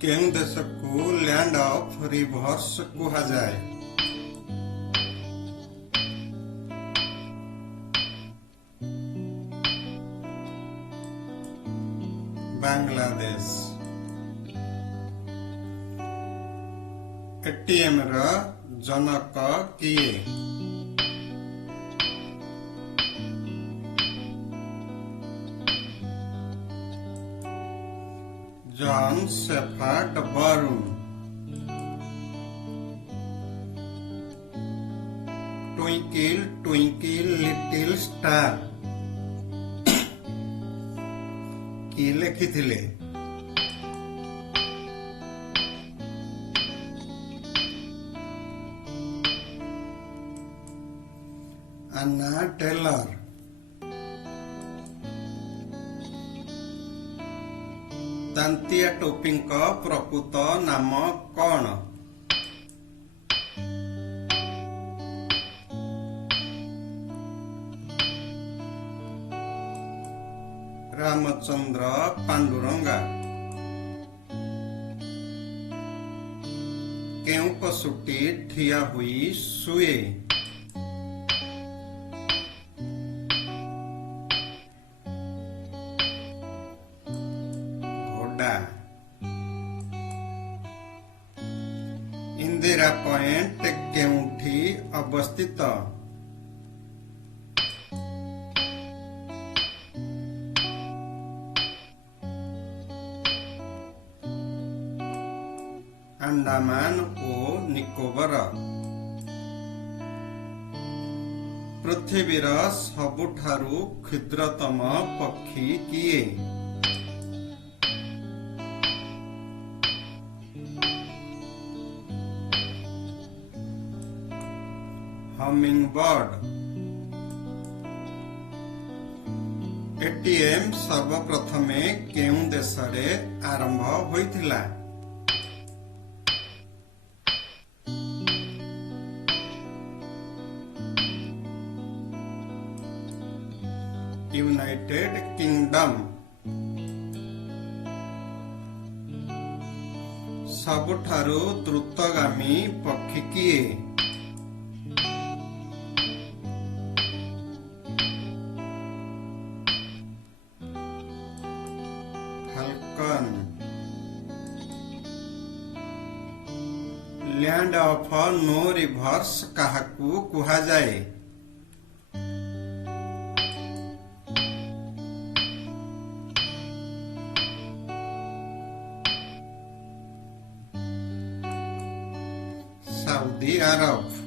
केउं देश को land of rivers कुहाଯାଏ? बांग्लादेश। एटीएम रा जनक किए? John Shepherd Barron. Twinkle twinkle little star किए लिखिथिले? अन्ना टेलर। दांतिया टोपी प्रकृत नाम कौन? रामचंद्र पांडुरंगा। केउं पशुटी ठिया हुई सुए? घोड़ा। इंदिरा पॉइंट केउंठी अवस्थित? अंडमान ओ निकोबर। पृथ्वीर सबुठारु क्षुद्रतम पक्षी किए? हमिंगबर्ड। एटीएम सर्वप्रथमे केउं देशरे आरंभ होइथिला? United kingdom. सबुठारु द्रुतगामी पक्षी किए? Falcon. Land of no rivers काहाकू कुहाଯାଏ? सऊदी अरब।